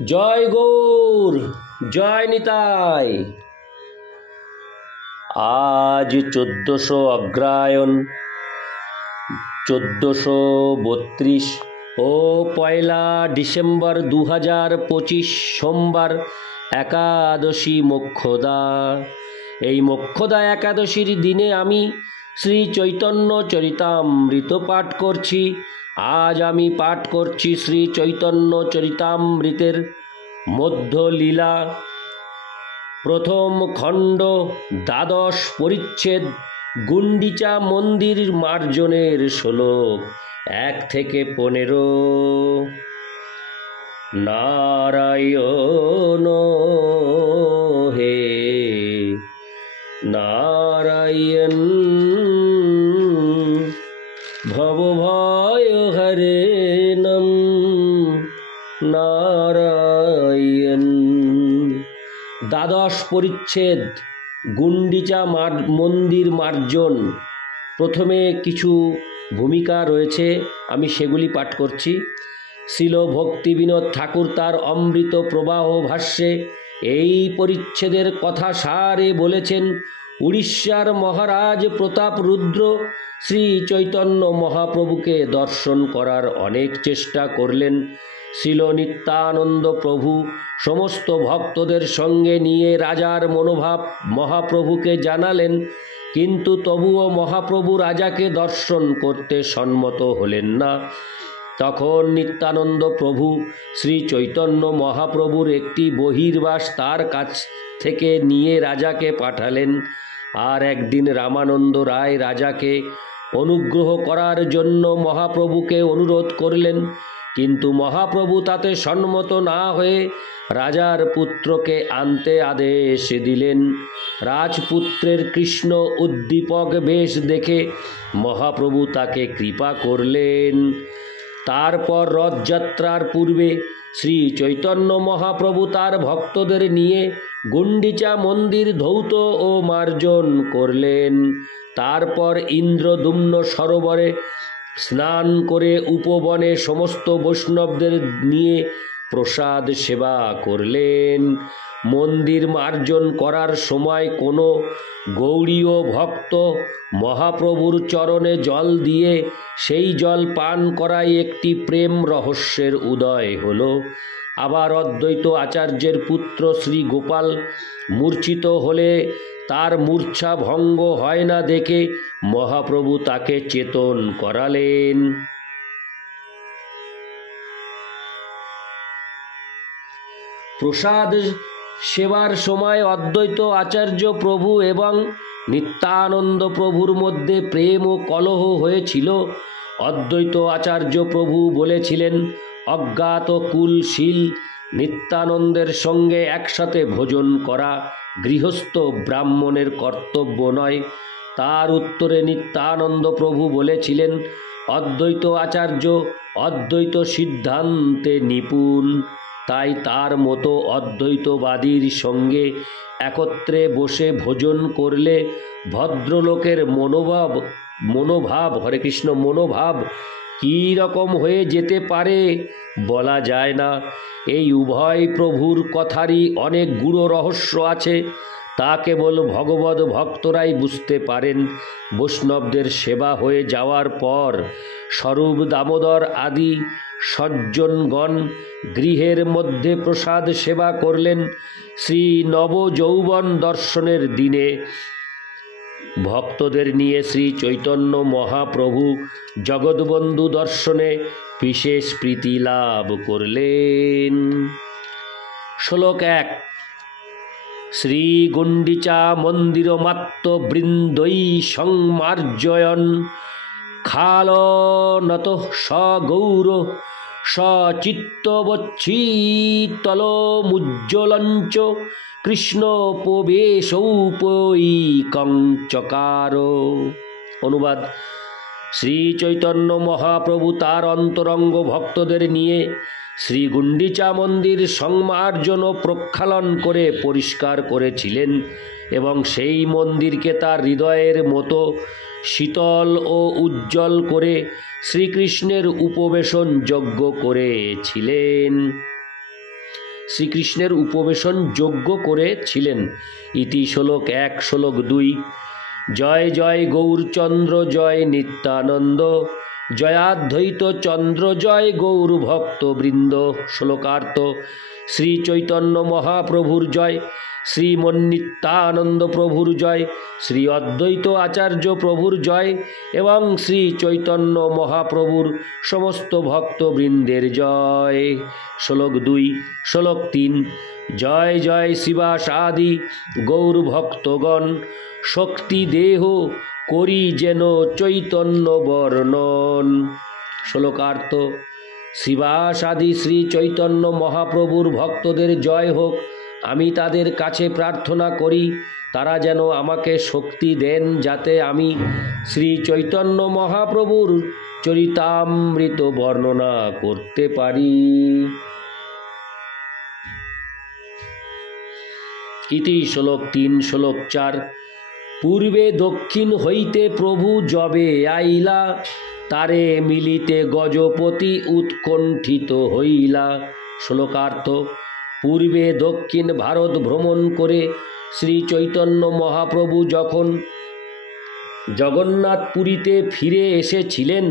জয় গৌর, জয় নিতাই। আজ 1400 অগ্রায়ণ 1432 ও 1 ডিসেম্বর 2025 সোমবার, একাদশী মোক্ষদা। এই মোক্ষদা একাদশীর দিনে আমি শ্রী চৈতন্য চরিতামৃত পাঠ করছি। আজ আমি পাঠ করছি শ্রী চৈতন্য চরিতামৃতের মধ্যলীলা, প্রথম খণ্ড, 12 পরিচ্ছেদ, গুন্ডিচা মন্দির মার্জনের শ্লোক 1 থেকে 15। নারায়ণ হে নারায়ণ, ভবভয় হরে নম নারায়ণ। 12 পরিচ্ছেদ, গুন্ডিচা মন্দির মার্জন। প্রথমে কিছু ভূমিকা রয়েছে, আমি সেগুলি পাঠ করছি। শ্রীল ভক্তিবিনোদ ঠাকুর তার অমৃত প্রবাহ ভাষ্যে এই পরিচ্ছেদের কথা সারে বলেছেন, উড়িষ্যার মহারাজ প্রতাপ রুদ্র শ্রী চৈতন্য মহাপ্রভুকে দর্শন করার অনেক চেষ্টা করলেন। শ্রীল নিত্যানন্দ প্রভু সমস্ত ভক্তদের সঙ্গে নিয়ে রাজার মনোভাব মহাপ্রভুকে জানালেন, কিন্তু তবুও মহাপ্রভু রাজাকে দর্শন করতে সম্মত হলেন না। তখন নিত্যানন্দ প্রভু শ্রী চৈতন্য মহাপ্রভুর একটি বহির্বাস তার কাছ থেকে নিয়ে রাজাকে পাঠালেন। আর একদিন রামানন্দ রায় রাজাকে অনুগ্রহ করার জন্য মহাপ্রভুকে অনুরোধ করলেন, কিন্তু মহাপ্রভু তাতে সম্মত না হয়ে রাজার পুত্রকে আনতে আদেশ দিলেন। রাজপুত্রের কৃষ্ণ উদ্দীপক বেশ দেখে মহাপ্রভু তাকে কৃপা করলেন। তারপর রথযাত্রার পূর্বে শ্রী চৈতন্য মহাপ্রভু তার ভক্তদের নিয়ে গুন্ডিচা মন্দির ধৌত ও মার্জন করলেন। তারপর ইন্দ্রদুম্ন সরোবরে স্নান করে উপবনে সমস্ত বৈষ্ণবদের নিয়ে প্রসাদ সেবা করলেন। মন্দির মার্জন করার সময় কোনো গৌড়ীয় ভক্ত মহাপ্রভুর চরণে জল দিয়ে সেই জল পান করায় একটি প্রেম রহস্যের উদয় হল। আবার অদ্বৈত আচার্যের পুত্র শ্রী গোপাল মূর্ছিত হলে তার মূর্ছা ভঙ্গ হয় না দেখে মহাপ্রভু তাকে চেতন করালেন। প্রসাদ সেবার সময় অদ্বৈত আচার্য প্রভু এবং নিত্যানন্দ প্রভুর মধ্যে প্রেম ও কলহ হয়েছিল। অদ্বৈত আচার্য প্রভু বলেছিলেন, অজ্ঞাত কুলশীল নিত্যানন্দের সঙ্গে একসাথে ভোজন করা গৃহস্থ ব্রাহ্মণের কর্তব্য নয়। তার উত্তরে নিত্যানন্দ প্রভু বলেছিলেন, অদ্বৈত আচার্য অদ্বৈত সিদ্ধান্তে নিপুণ, তাই তার মতো অদ্বৈতবাদীর সঙ্গে একত্রে বসে ভোজন করলে ভদ্রলোকের মনোভাব হরে কৃষ্ণ মনোভাব কী রকম হয়ে যেতে পারে বলা যায় না। এই উভয় প্রভুর কথারই অনেক গূঢ় রহস্য আছে, তা কেবল ভগবদ ভক্তরাই বুঝতে পারেন। বৈষ্ণবদের সেবা হয়ে যাওয়ার পর স্বরূপ দামোদর আদি সজ্জনগণ গৃহের মধ্যে প্রসাদ সেবা করলেন। শ্রী নবযৌবন দর্শনের দিনে ভক্তদের নিয়ে শ্রী চৈতন্য মহাপ্রভু জগৎবন্ধু দর্শনে বিশেষ প্রীতি লাভ করলেন। শ্লোক 1। শ্রী গুন্ডিচা মন্দির মাত্র বৃন্দৈ সংমার্জয়ন খালনত সগৌর সচিত্তবচ্ছিতলমুজ্জ্বলঞ্চ কৃষ্ণোপবেশৌপৈকং চকার। অনুবাদ। শ্রী চৈতন্য মহাপ্রভু তার অন্তরঙ্গ ভক্তদের নিয়ে শ্রী গুন্ডিচা মন্দির সংমার্জন ও প্রক্ষালন করে পরিষ্কার করেছিলেন এবং সেই মন্দিরকে তার হৃদয়ের মতো শীতল ও উজ্জ্বল করে শ্রীকৃষ্ণের উপবেশন যোগ্য করেছিলেন। শ্রীকৃষ্ণের উপবেশন যোগ্য করেছিলেন। ইতি শ্লোক 1 শ্লোক 2। জয় জয় গৌরচন্দ্র জয় নিত্যানন্দ, জয়াদ্বৈত চন্দ্র জয় গৌর ভক্তবৃন্দ। শ্লোকার্থ: শ্রী চৈতন্য মহাপ্রভুর জয়, শ্রীমন্নিত্যানন্দ প্রভুর জয়, শ্রী অদ্বৈত আচার্য প্রভুর জয় এবং শ্রী চৈতন্য মহাপ্রভুর সমস্ত ভক্তবৃন্দের জয়। শ্লোক 2 শ্লোক 3। জয় জয় শিবাস আদি গৌর ভক্তগণ, শক্তি দেহ করি যেন চৈতন্য বর্ণন। শ্লোকার্থ: শিবাস আদি শ্রী চৈতন্য মহাপ্রভুর ভক্তদের জয় হোক। আমি তাদের কাছে প্রার্থনা করি তারা যেন আমাকে শক্তি দেন, যাতে আমি শ্রী চৈতন্য মহাপ্রভুর চরিতামৃত বর্ণনা করতে পারি। ইতি শ্লোক 3 শ্লোক 4। পূর্বে দক্ষিণ হইতে প্রভু যবে আইলা, তারে মিলিতে গজপতি উৎকণ্ঠিত হইলা। শ্লোকার্থ: পূর্বে দক্ষিণ ভারত ভ্রমণ করে শ্রী চৈতন্য মহাপ্রভু যখন জগন্নাথপুরীতে ফিরে এসেছিলেন,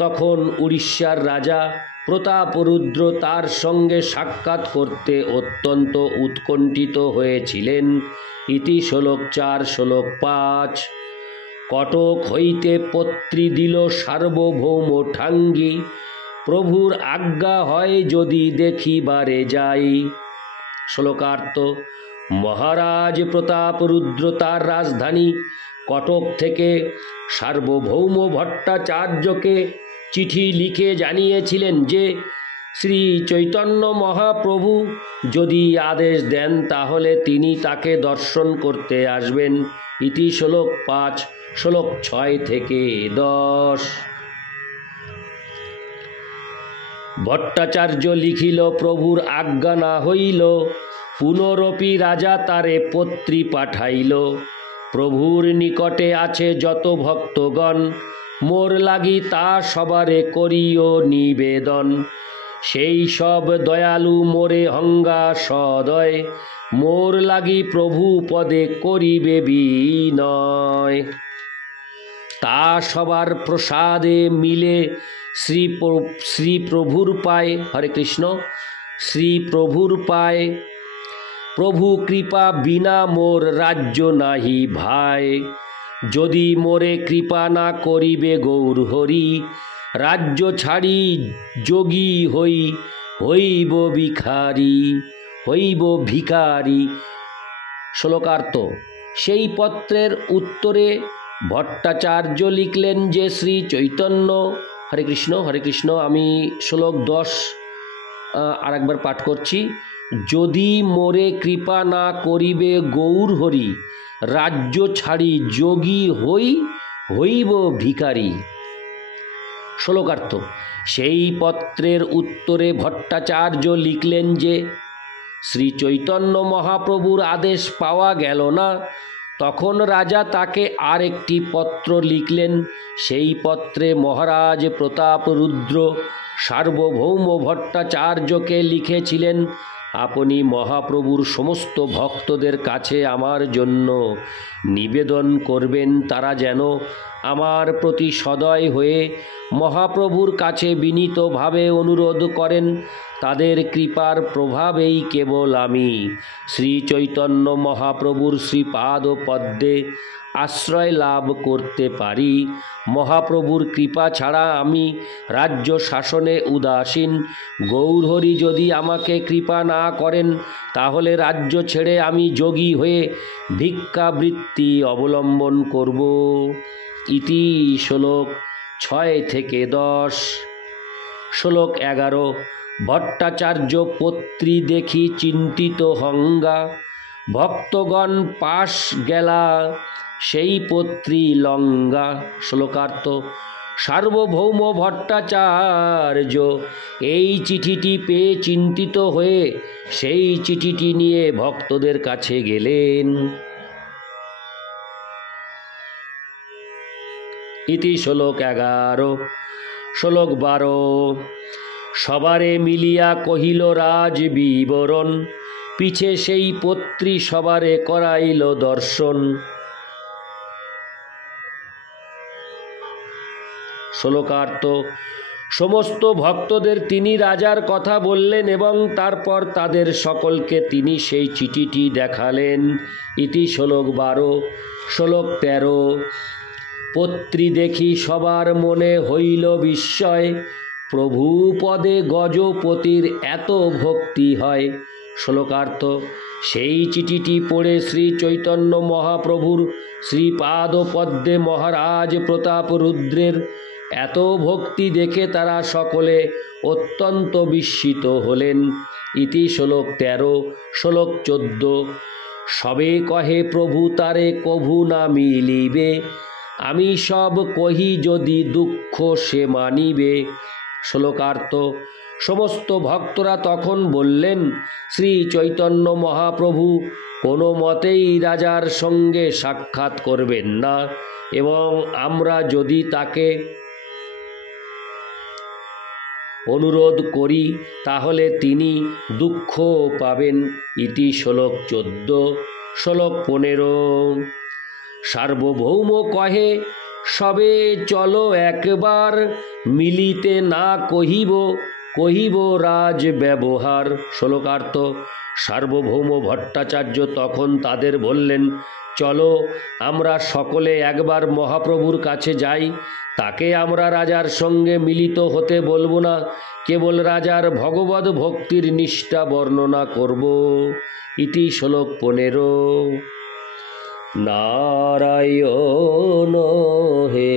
তখন উড়িষ্যার রাজা প্রতাপরুদ্র তার সঙ্গে সাক্ষাৎ করতে অত্যন্ত উৎকণ্ঠিত হয়েছিলেন। ইতি শ্লোক 4 শ্লোক 5। কটক হইতে পত্রী দিল সার্বভৌম ঠাঙ্গি, প্রভুর আজ্ঞা হয় যদি দেখিবারে যাই। শ্লোকার্থ: মহারাজ প্রতাপরুদ্র তার রাজধানী কটক থেকে সার্বভৌম ভট্টাচার্যকে চিঠি লিখে জানিয়েছিলেন যে শ্রী চৈতন্য মহাপ্রভু যদি আদেশ দেন তাহলে তিনি তাকে দর্শন করতে আসবেন। ইতি শ্লোক 5 শ্লোক 6 থেকে 10। ভট্টাচার্য লিখিল, প্রভুর আজ্ঞা না হইল, পুনরপি রাজা তারে পত্রী পাঠাইল। প্রভুর নিকটে আছে যত ভক্তগণ, মোর লাগি তা সবারে করিও নিবেদন। সেই সব দয়ালু মোরে হঙ্গা সদয়, মোর লাগি প্রভু পদে করিবে বিনয়। তা সবার প্রসাদে মিলে শ্রী প্রভুর পায়। হরে কৃষ্ণ। শ্রী প্রভুর পায়, প্রভু কৃপা বিনা মোর রাজ্য নাহি ভাই। যদি মোরে কৃপা না করিবে গৌর হরি, রাজ্য ছাড়ি যোগী হইব ভিখারি। শ্লোকার্থ: সেই পত্রের উত্তরে ভট্টাচার্য লিখলেন যে শ্রী চৈতন্য, হরে কৃষ্ণ, আমি শ্লোক 10 আরেকবার পাঠ করছি। যদি মোরে কৃপা না করিবে গৌর হরি, রাজ্য ছাড়ি যোগী হইব ভিখারি। শ্লোকার্থ: সেই পত্রের উত্তরে ভট্টাচার্য লিখলেন যে শ্রী চৈতন্য মহাপ্রভুর আদেশ পাওয়া গেল না। তখন রাজা তাকে আর একটি পত্র লিখলেন। সেই পত্রে মহারাজ প্রতাপরুদ্র সার্বভৌম ভট্টাচার্যকে লিখেছিলেন, আপনি মহাপ্রভুর সমস্ত ভক্তদের কাছে আমার জন্য নিবেদন করবেন তারা যেন আমার প্রতি সদয় হয়ে মহাপ্রভুর কাছে বিনীতভাবে অনুরোধ করেন, তাদের কৃপার প্রভাবেই কেবল আমি শ্রী চৈতন্য মহাপ্রভুর শ্রীপাদ পদ্মে আশ্রয় লাভ করতে পারি। মহাপ্রভুর কৃপা ছাড়া আমি রাজ্য শাসনে উদাসীন। গৌরহরি যদি আমাকে কৃপা না করেন তাহলে রাজ্য ছেড়ে আমি যোগী হয়ে ভিক্ষাবৃত্তি অবলম্বন করব। ইতি শ্লোক 6 থেকে 10। শ্লোক 11। ভট্টাচার্য পত্রী দেখি চিন্তিত হঙ্গা, ভক্তগণ পাশ গেলা সেই পত্রী লঙ্গা। শ্লোকার্থ: সার্বভৌম ভট্টাচার্য এই চিঠিটি পেয়ে চিন্তিত হয়ে সেই চিঠিটি নিয়ে ভক্তদের কাছে গেলেন। ইতি শ্লোক 11। শ্লোক 12। সবারে মিলিয়া কহিল রাজ বিবরণ, পিছে সেই পত্রী সবারে করাইল দর্শন। শ্লোকার্থ: সমস্ত ভক্তদের তিনি রাজার কথা বললেন এবং তারপর তাদের সকলকে তিনি সেই চিঠিটি দেখালেন। ইতি শ্লোক 12। শ্লোক 13। পত্রী দেখি সবার মনে হইল বিস্ময়, প্রভু পদে গজপতির এত ভক্তি হয়। শ্লোকার্থ: সেই চিঠিটি পড়ে শ্রী চৈতন্য মহাপ্রভুর শ্রীপাদ পদ্মে মহারাজ প্রতাপ রুদ্রের এত ভক্তি দেখে তারা সকলে অত্যন্ত বিস্মিত হলেন। ইতি শ্লোক 13। শ্লোক 14। সবে কহে প্রভু তারে কভু না মিলিবে, আমি সব কহি যদি দুঃখ সে মানিবে। শ্লোকার্থ: সমস্ত ভক্তরা তখন বললেন, শ্রী চৈতন্য মহাপ্রভু কোনো মতেই রাজার সঙ্গে সাক্ষাৎ করবেন না এবং আমরা যদি তাকে অনুরোধ করি তাহলে তিনি দুঃখ পাবেন। ইতি শ্লোক 14। শ্লোক 15। সার্বভৌম কহে সবে চলো একবার, মিলিতে না কহিব রাজ ব্যবহার। শ্লোকার্থ: সার্বভৌম ভট্টাচার্য তখন তাদের বললেন, চলো আমরা সকলে একবার মহাপ্রভুর কাছে যাই, তাকে আমরা রাজার সঙ্গে মিলিত হতে বলবো না, কেবল রাজার ভগবদ ভক্তির নিষ্ঠা বর্ণনা করব। ইতি শ্লোক 15। নারায়ণ হে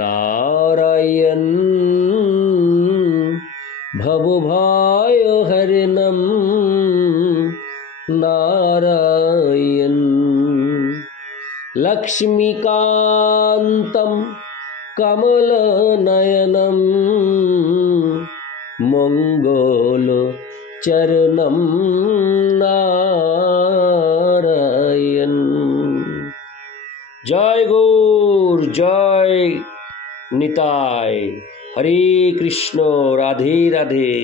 নারায়ণ, ভবভয় হরণম নারায়ণ, লক্ষ্মীকান্তম কমলনয়নম, মঙ্গল চরণম নারায়ণ। জয় গৌর, জয় নিতাই। হরে কৃষ্ণ, রাধে রাধে।